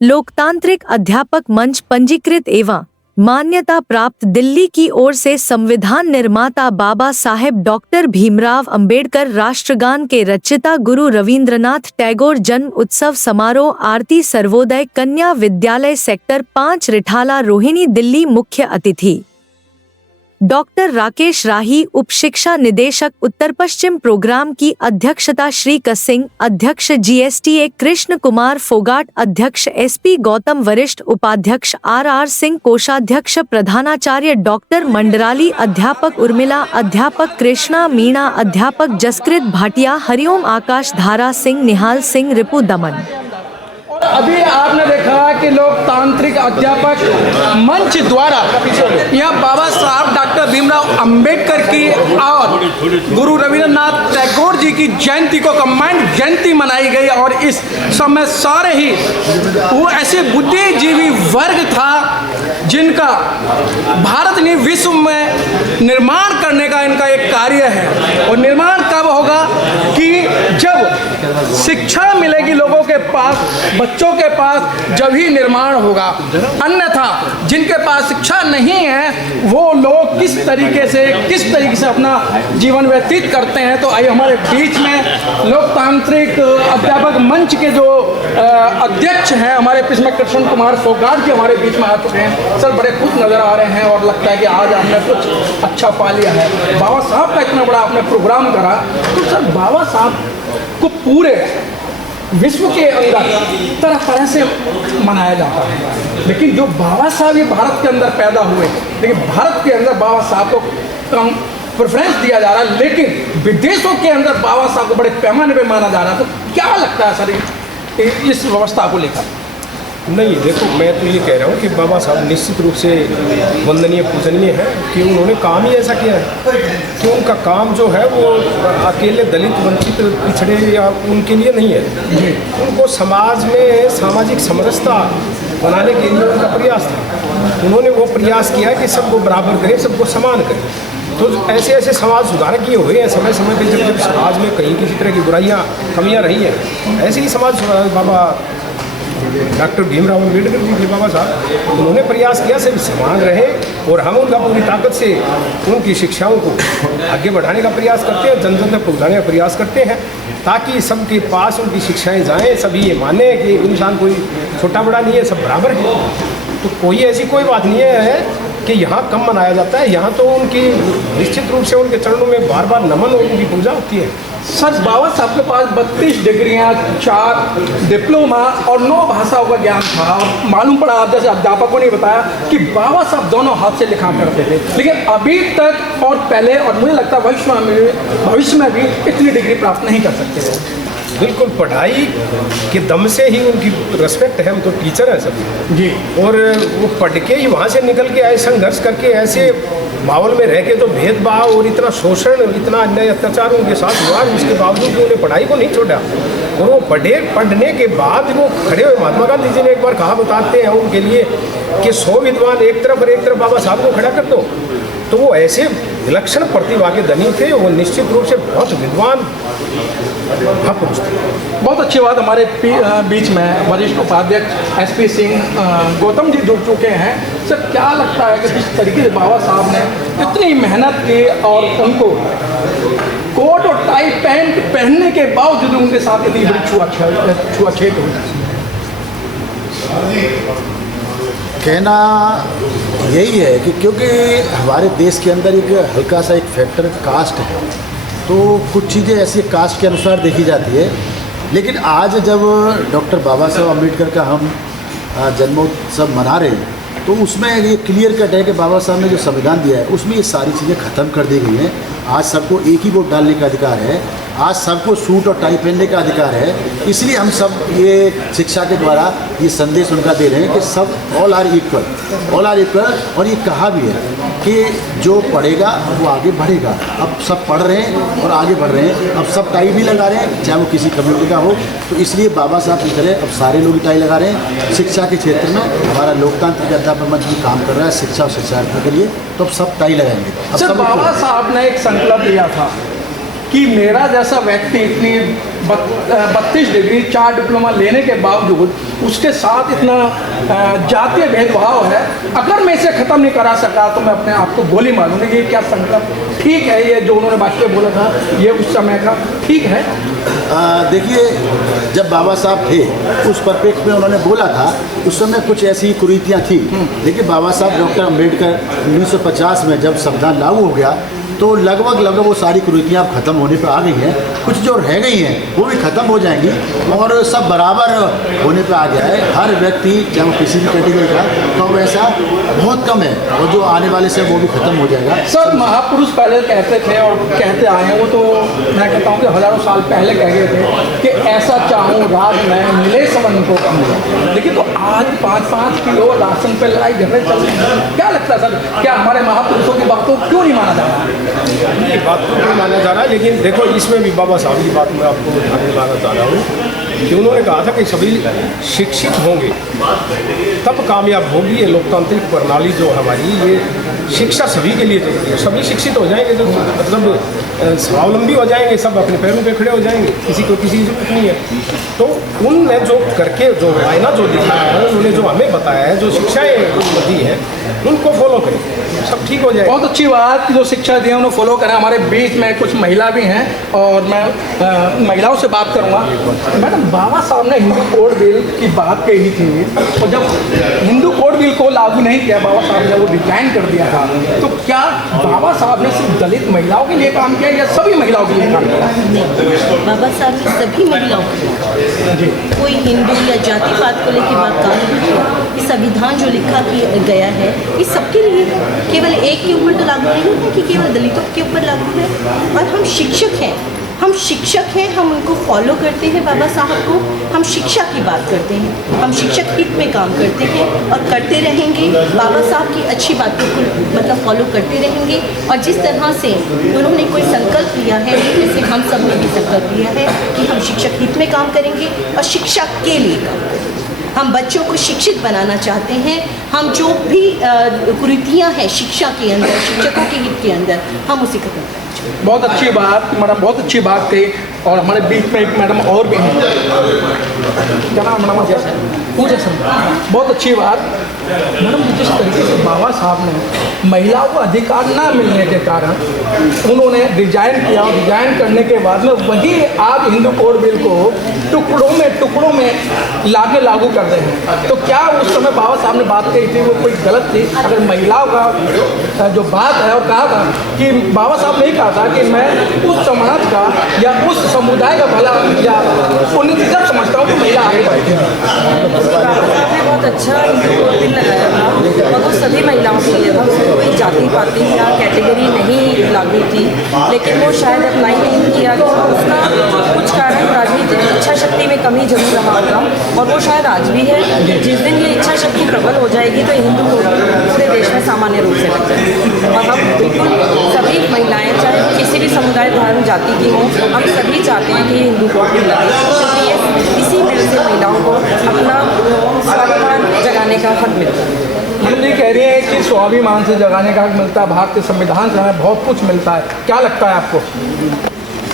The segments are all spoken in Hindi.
लोकतांत्रिक अध्यापक मंच पंजीकृत एवं मान्यता प्राप्त दिल्ली की ओर से संविधान निर्माता बाबा साहेब डॉक्टर भीमराव अंबेडकर राष्ट्रगान के रचयिता गुरु रवींद्रनाथ टैगोर जन्म उत्सव समारोह आरती सर्वोदय कन्या विद्यालय सेक्टर 5 रिठाला रोहिणी दिल्ली। मुख्य अतिथि डॉक्टर राकेश राही, उप शिक्षा निदेशक उत्तर पश्चिम प्रोग्राम की अध्यक्षता श्री क सिंह, अध्यक्ष GSTA कृष्ण कुमार फोगाट, अध्यक्ष SP गौतम, वरिष्ठ उपाध्यक्ष RR सिंह, कोषाध्यक्ष प्रधानाचार्य डॉक्टर मंडराली, अध्यापक उर्मिला, अध्यापक कृष्णा मीणा, अध्यापक जसकृत भाटिया, हरिओम आकाश, धारा सिंह, निहाल सिंह, रिपु दमन। अभी आपने देखा कि लोकतांत्रिक अध्यापक मंच द्वारा यहाँ बाबा साहब डॉक्टर भीमराव अंबेडकर की और गुरु रवींद्रनाथ टैगोर जी की जयंती को कंबाइंड जयंती मनाई गई। और इस समय सारे ही वो ऐसे बुद्धिजीवी वर्ग था जिनका भारत ने विश्व में निर्माण करने का इनका एक कार्य है। और निर्माण कब होगा कि जब शिक्षा मिलेगी लोगों के पास, बच्चों के पास, जब ही निर्माण होगा। अन्यथा जिनके पास शिक्षा नहीं है वो लोग किस तरीके से अपना जीवन व्यतीत करते हैं। तो आइए हमारे बीच में लोकतांत्रिक अध्यापक मंच के जो अध्यक्ष हैं हमारे बीच में कृष्ण कुमार फोगाट जी हमारे बीच में आ चुके हैं। सर बड़े खुश नजर आ रहे हैं और लगता है कि आज हमने कुछ अच्छा पा लिया है। बाबा साहब का इतना बड़ा आपने प्रोग्राम करा, तो सर बाबा साहब को पूरे विश्व के अंदर तरह तरह से मनाया जाता है, लेकिन जो बाबा साहब ये भारत के अंदर पैदा हुए, लेकिन भारत के अंदर बाबा साहब को कम प्रेफरेंस दिया जा रहा है, लेकिन विदेशों के अंदर बाबा साहब को बड़े पैमाने पे माना जा रहा है। तो क्या लगता है सर इस व्यवस्था को लेकर? नहीं, देखो मैं तो ये कह रहा हूँ कि बाबा साहब निश्चित रूप से वंदनीय पूजनीय है कि उन्होंने काम ही ऐसा किया है कि उनका काम जो है वो अकेले दलित, वंचित, पिछड़े या उनके लिए नहीं है। उनको समाज में सामाजिक समरसता बनाने के लिए उनका प्रयास था। उन्होंने वो प्रयास किया कि सबको बराबर करें, सबको समान करें। तो ऐसे ऐसे समाज सुधारक ये हुए हैं समय समय पर, जब समाज में कहीं किसी तरह की बुराइयाँ कमियाँ रही हैं, ऐसे ही समाज सुधारक बाबा डॉक्टर भीमराव अंबेडकर जी थे। बाबा साहब उन्होंने प्रयास किया सभी समान रहे और हम उनका पूरी ताकत से उनकी शिक्षाओं को आगे बढ़ाने का प्रयास करते हैं, जन जन तक पहुँचाने का प्रयास करते हैं, ताकि सबके पास उनकी शिक्षाएं जाएं, सभी ये माने कि इंसान कोई छोटा बड़ा नहीं है, सब बराबर है। तो कोई ऐसी कोई बात नहीं है कि यहाँ कम मनाया जाता है। यहाँ तो उनकी निश्चित रूप से उनके चरणों में बार बार नमन और उनकी पूजा होती है। सर बाबा साहब के पास 32 डिग्रियाँ, 4 डिप्लोमा और 9 भाषाओं का ज्ञान था। और मालूम पड़ा, आप जैसे अध्यापकों ने बताया कि बाबा साहब दोनों हाथ से लिखा करते थे, लेकिन अभी तक और पहले और मुझे लगता है भविष्य में भी इतनी डिग्री प्राप्त नहीं कर सकते थे। बिल्कुल, पढ़ाई के दम से ही उनकी रिस्पेक्ट है। हम तो टीचर हैं सभी जी, और वो पढ़ के ही वहाँ से निकल के आए, संघर्ष करके ऐसे माहौल में रह के तो भेदभाव और इतना शोषण, इतना अन्याय अत्याचार उनके साथ हुआ, उसके बावजूद भी उन्हें पढ़ाई को नहीं छोड़ा। और वो पढ़ने के बाद वो खड़े हुए, महात्मा गांधी जी ने एक बार कहा बताते हैं उनके लिए कि 100 विद्वान एक तरफ और एक तरफ बाबा साहब को खड़ा कर दो। तो वो ऐसे विलक्षण प्रतिभा के धनी थे, वो निश्चित रूप से बहुत विद्वान महापुरुष थे। बहुत अच्छी बात, हमारे बीच में वरिष्ठ उपाध्यक्ष SP सिंह गौतम जी जुड़ चुके हैं। सर क्या लगता है कि जिस तरीके से बाबा साहब ने इतनी मेहनत की और उनको कोट और टाई पैंट पहनने के बावजूद उनके साथ इतनी बड़ी छुआछूत हुई? कहना यही है कि क्योंकि हमारे देश के अंदर एक हल्का सा एक फैक्टर कास्ट है, तो कुछ चीज़ें ऐसी कास्ट के अनुसार देखी जाती है। लेकिन आज जब डॉक्टर बाबा साहब अम्बेडकर का हम जन्मोत्सव मना रहे हैं, तो उसमें ये क्लियर कट है कि बाबा साहब ने जो संविधान दिया है उसमें ये सारी चीज़ें ख़त्म कर दी गई हैं। आज सबको एक ही वोट डालने का अधिकार है, आज सबको सूट और टाई पहनने का अधिकार है। इसलिए हम सब ये शिक्षा के द्वारा ये संदेश उनका दे रहे हैं कि सब ऑल आर इक्वल। और ये कहा भी है कि जो पढ़ेगा वो आगे बढ़ेगा। अब सब पढ़ रहे हैं और आगे बढ़ रहे हैं, अब सब टाई भी लगा रहे हैं, चाहे वो किसी कम्युनिटी का हो। तो इसलिए बाबा साहब की तरह अब सारे लोग टाई लगा रहे हैं। शिक्षा के क्षेत्र में हमारा लोकतांत्रिक अध्यापक मंच भी काम कर रहा है शिक्षा और शिक्षार्थियों के लिए, तो अब सब टाई लगाएंगे। सर बाबा साहब ने एक संकल्प लिया था कि मेरा जैसा व्यक्ति इतनी 32 डिग्री 4 डिप्लोमा लेने के बावजूद उसके साथ इतना जातीय भेदभाव है, अगर मैं इसे ख़त्म नहीं करा सका तो मैं अपने आप को गोली मारूंगी। ये क्या संकल्प ठीक है? ये जो उन्होंने वाक्य बोला था ये उस समय का ठीक है? देखिए, जब बाबा साहब थे उस परिप्रेक्ष्य में उन्होंने बोला था, उस समय कुछ ऐसी कुरीतियाँ थी। लेकिन बाबा साहब डॉक्टर अम्बेडकर 1950 में जब संविधान लागू हो गया तो लगभग वो सारी कुरीतियाँ अब खत्म होने पर आ गई हैं। कुछ जो रह गई हैं वो भी खत्म हो जाएंगी और सब बराबर होने पर आ गया है। हर व्यक्ति चाहे वो किसी भी कैटेगरी का, तो अब ऐसा बहुत कम है और जो आने वाले से वो भी खत्म हो जाएगा। सर, महापुरुष पहले कहते थे और कहते आए हैं, वो तो मैं कहता हूँ कि हज़ारों साल पहले कह गए थे कि ऐसा चाहूँ रात में मिले सबन को कम। लेकिन तो आज 5-5 किलो राशन पे लड़ाई झगड़े चल रहे हैं। क्या लगता है सर, क्या हमारे महापुरुषों की बातों को क्यों नहीं माना जा रहा? ये बात तो नहीं माना जा रहा है, लेकिन देखो इसमें भी बाबा साहब की बात मैं आपको ध्यान दिलाना चाह रहा हूँ कि उन्होंने कहा था कि सभी शिक्षित होंगे तब कामयाब होगी ये लोकतांत्रिक प्रणाली जो हमारी, ये शिक्षा सभी के लिए जरूरी है। सभी शिक्षित हो जाएंगे तो मतलब स्वावलंबी हो जाएंगे, सब अपने पैरों पे खड़े हो जाएंगे, किसी को किसी की जरूरत नहीं है। तो उनने जो करके जो आईना जो दिखाया है, उन्होंने जो हमें बताया है, जो शिक्षाएँ दी हैं उनको फॉलो करें, सब ठीक हो जाए। बहुत अच्छी बात कि जो शिक्षा दी है उन्हें फॉलो करें। हमारे बीच में कुछ महिला भी हैं और मैं महिलाओं से बात करूंगा। मैडम, बाबा साहब ने हिंदू कोड बिल की बात कही थी और जब हिंदू कोड बिल को लागू नहीं किया, बाबा साहब ने वो डिजाइन कर दिया था, तो क्या बाबा साहब ने सिर्फ दलित महिलाओं के लिए काम किया या सभी महिलाओं के लिए काम किया? नहीं, बाबा साहब ने सभी महिलाओं के लिए, कोई हिंदू या जाति पात को लेकर बात काम नहीं किया। ये संविधान जो लिखा गया है ये सबके लिए है, केवल एक के ऊपर तो लागू नहीं है कि केवल दलितों के ऊपर लागू है। और हम शिक्षक हैं, हम उनको फॉलो करते हैं बाबा साहब को। हम शिक्षा की बात करते हैं, हम शिक्षक हित में काम करते हैं और करते रहेंगे। बाबा साहब की अच्छी बातों को मतलब फॉलो करते रहेंगे। और जिस तरह से उन्होंने कोई संकल्प लिया है, जैसे हम सब ने भी संकल्प लिया है कि हम शिक्षक हित में काम करेंगे और शिक्षा के लिए काम करेंगे। हम बच्चों को शिक्षित बनाना चाहते हैं। हम जो भी कुरीतियाँ हैं शिक्षा के अंदर, शिक्षकों के हित के अंदर, हम उसे खत्म करें। बहुत अच्छी बात मैडम, बहुत अच्छी बात थी। और हमारे बीच में एक मैडम और भी हैं, क्या नाम मैडम? पूजा सर, बहुत अच्छी बात मैडम। जिस तरीके से बाबा साहब ने महिलाओं को अधिकार ना मिलने के कारण उन्होंने डिजाइन किया, डिजाइन करने के बाद में वही आज हिंदू कोड बिल को टुकड़ों में लाके लागू कर रहे हैं। तो क्या उस समय बाबा साहब ने बात कही थी वो कोई गलत थी? अगर महिलाओं का जो बात है और कहा था कि बाबा साहब ने कहा था कि मैं उस समाज का या उस समुदाय का भला या उन्नति समझता हूँ कि महिला आगे बढ़ती है। आपने बहुत अच्छा हिंदू कोड बिल लगाया था और वो सभी महिलाओं के लिए था, उसमें कोई जाति पाति या कैटेगरी नहीं लागू थी। लेकिन वो शायद अप्लाई नहीं किया गया, उसका कुछ कारण राजनीतिक इच्छा शक्ति में कमी जरूर रहा होगा और वो शायद आज भी है। जिस दिन ये इच्छा शक्ति प्रबल हो जाएगी तो हिंदू कोड बिल पूरे देश में सामान्य रूप से लग जाएगी। और हम बिल्कुल सभी महिलाएँ, चाहे वो किसी भी समुदाय धर्म जाति की हों, हम सभी चाहते हैं कि ये हिंदू कोड बिल लगे, क्योंकि ये इसी मिल से महिलाओं को अपना स्वाभिमान जगाने का हक मिलता है। हम ये कह रही हैं कि स्वाभिमान से जगाने का हक मिलता है, भारतीय संविधान से हमें बहुत कुछ मिलता है। क्या लगता है आपको?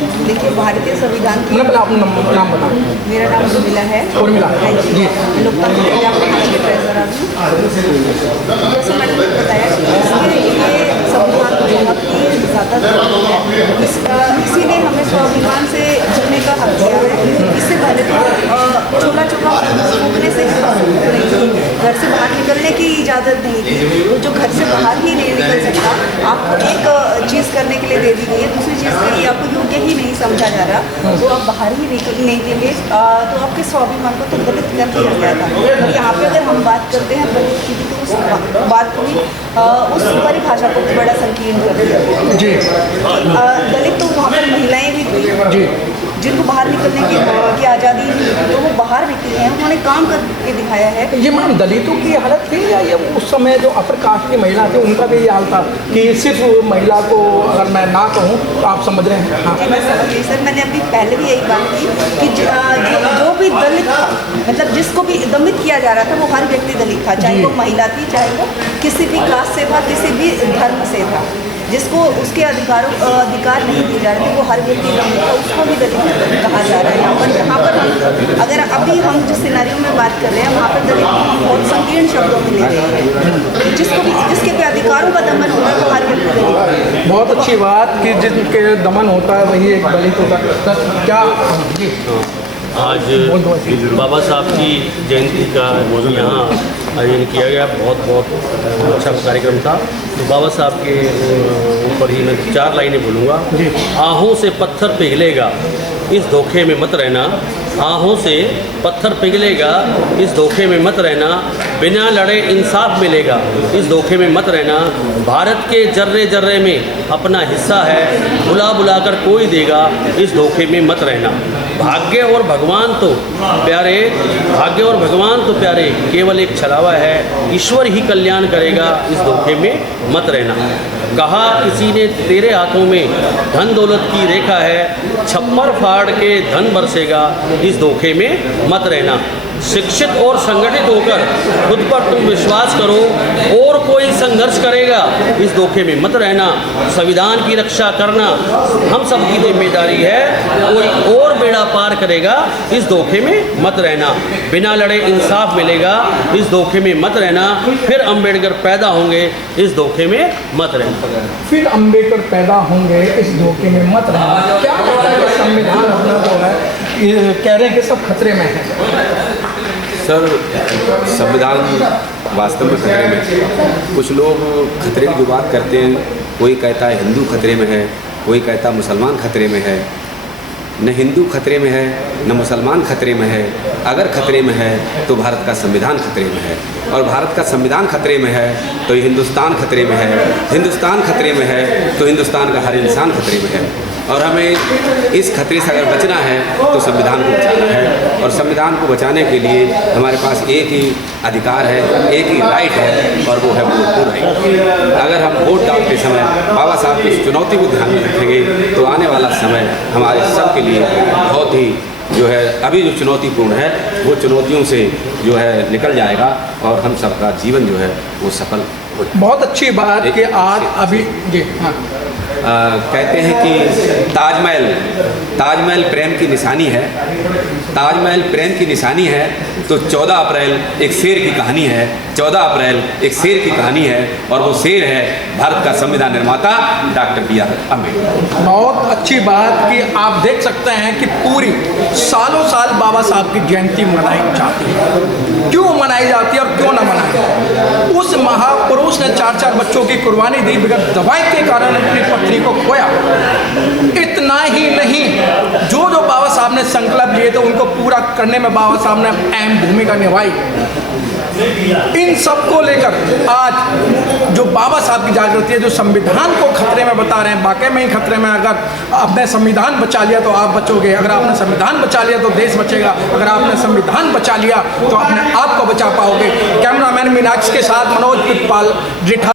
देखिए, भारतीय संविधान की मतलब आपने नाम बताओ। मेरा नाम उर्मिला है। उर्मिला जी, लोकतांत्रिक के ट्रेजरर हूँ। जैसे मैंने बताया कि ये संविधान बहुत ही ज़्यादा जरूरी है, इसीलिए हमें स्वाभिमान से जीने का हक दिया है। इससे पहले तो छोटा फूकने से घर से बाहर निकलने की इजाज़त नहीं थी। जो घर से बाहर ही नहीं निकल सकता, आपको एक चीज़ करने के लिए दे दी गई है, दूसरी चीज़ के लिए आपको योग्य ही नहीं समझा जा रहा, तो आप बाहर ही निकल नहीं देंगे तो आपके स्वाभिमान को तो दलित कर दिया गया था। और यहाँ पे अगर हम बात करते हैं दलित की, तो उस बात को भी उस परिभाषा को बड़ा संकीर्ण कर दिया गया जी। दलित तो वहाँ पर महिलाएं भी थी जी, जिनको बाहर निकलने की आज़ादी नहीं थी, तो वो बाहर निकले हैं, उन्होंने काम करके दिखाया है। ये मैम दलितों की हालत थी या ये उस समय जो अपर कास्ट की महिला थी उनका भी ये हाल था कि सिर्फ महिला को अगर मैं ना कहूँ तो आप समझ रहे हैं? हाँ जी मैं समझ गई सर, मैंने अभी पहले भी यही बात की कि जो भी दलित था, मतलब जिसको भी दमित किया जा रहा था वो हर व्यक्ति दलित था, चाहे वो महिला थी, चाहे वो किसी भी कास्ट से था, किसी भी धर्म से था, जिसको उसके अधिकार नहीं दिए जा रहे थे वो हर व्यक्ति दलित था, उसको भी दलित कहा जा रहा है। यहाँ पर हम अगर अभी हम जिस सिनेरियो में बात कर रहे हैं वहाँ पर दलित को हम बहुत संकीर्ण शब्दों में ले रहे हैं। जिसके भी अधिकारों का दमन होता है वो हर व्यक्ति दलित है। बहुत अच्छी बात कि जिनके दमन होता है वही एक दलित होता है। क्या आज बाबा साहब की जयंती का यहाँ आयोजन किया गया, बहुत अच्छा कार्यक्रम था। तो बाबा साहब के ऊपर ही मैं 4 लाइनें बोलूँगा। आहों से पत्थर पिघलेगा, इस धोखे में मत रहना। आहों से पत्थर पिघलेगा, इस धोखे में मत रहना। बिना लड़े इंसाफ मिलेगा, इस धोखे में मत रहना। भारत के जर्रे जर्रे में अपना हिस्सा है, बुला बुला कर कोई देगा, इस धोखे में मत रहना। भाग्य और भगवान तो प्यारे, भाग्य और भगवान तो प्यारे, केवल एक छलावा है, ईश्वर ही कल्याण करेगा, इस धोखे में मत रहना। कहा किसी ने तेरे हाथों में धन दौलत की रेखा है, छप्पर फाड़ के धन बरसेगा, इस धोखे में मत रहना। शिक्षित और संगठित होकर खुद पर तुम विश्वास करो, और कोई संघर्ष करेगा, इस धोखे में मत रहना। संविधान की रक्षा करना हम सब की जिम्मेदारी है, कोई और बेड़ा पार करेगा, इस धोखे में मत रहना। बिना लड़े इंसाफ मिलेगा, इस धोखे में मत रहना। फिर अंबेडकर पैदा होंगे, इस धोखे में मत रहना। फिर अंबेडकर पैदा होंगे, इस धोखे में मत रहना। क्या होता है कि संविधान अपना जो है ये कह रहे हैं कि सब खतरे में है? सर, संविधान वास्तव में खतरे में है। कुछ लोग खतरे की जो बात करते हैं, कोई कहता है हिंदू खतरे में है, कोई कहता है मुसलमान खतरे में है। न हिंदू खतरे में है, न मुसलमान खतरे में है। अगर खतरे में है तो भारत का संविधान खतरे में है, और भारत का संविधान खतरे में है तो हिंदुस्तान खतरे में है। हिंदुस्तान खतरे में है तो हिंदुस्तान का हर इंसान खतरे में है। और हमें इस खतरे से अगर बचना है तो संविधान को बचाना है, और संविधान को बचाने के लिए हमारे पास एक ही अधिकार है, एक ही राइट है, और वो है वोट को राइट। अगर हम वोट डालते समय बाबा साहब की इस चुनौती को ध्यान में रखेंगे तो आने वाला समय हमारे सब के लिए बहुत ही जो है अभी जो चुनौतीपूर्ण है वो चुनौतियों से जो है निकल जाएगा, और हम सबका जीवन जो है वो सफल हो जाएगा। बहुत अच्छी बात कि आज अभी जी हाँ कहते हैं कि ताजमहल प्रेम की निशानी है। ताजमहल प्रेम की निशानी है तो 14 अप्रैल एक शेर की कहानी है। 14 अप्रैल एक शेर की कहानी है, और वो शेर है भारत का संविधान निर्माता डॉक्टर B.R. अम्बेडकर। बहुत अच्छी बात कि आप देख सकते हैं कि पूरी सालों साल बाबा साहब की जयंती मनाई जाती है। क्यों मनाई जाती है और क्यों ना मनाई? उस महापुरुष ने 4 बच्चों की कुर्बानी दी, बगैर दवाई के कारण अपनी पत्नी को खोया। इतना ही नहीं, जो बाबा साहब ने संकल्प लिए थे उनको पूरा करने में बाबा साहब ने अहम भूमिका निभाई। इन सब को लेकर आज जो बाबा साहब की जागृति है, जो संविधान को खतरे में बता रहे हैं, वाकई में ही खतरे में। अगर आपने संविधान बचा लिया तो आप बचोगे, अगर आपने संविधान बचा लिया तो देश बचेगा, अगर आपने संविधान बचा लिया तो अपने आप को बचा पाओगे। कैमरामैन मीनाक्षी के साथ मनोज पिटपाल, रिठा।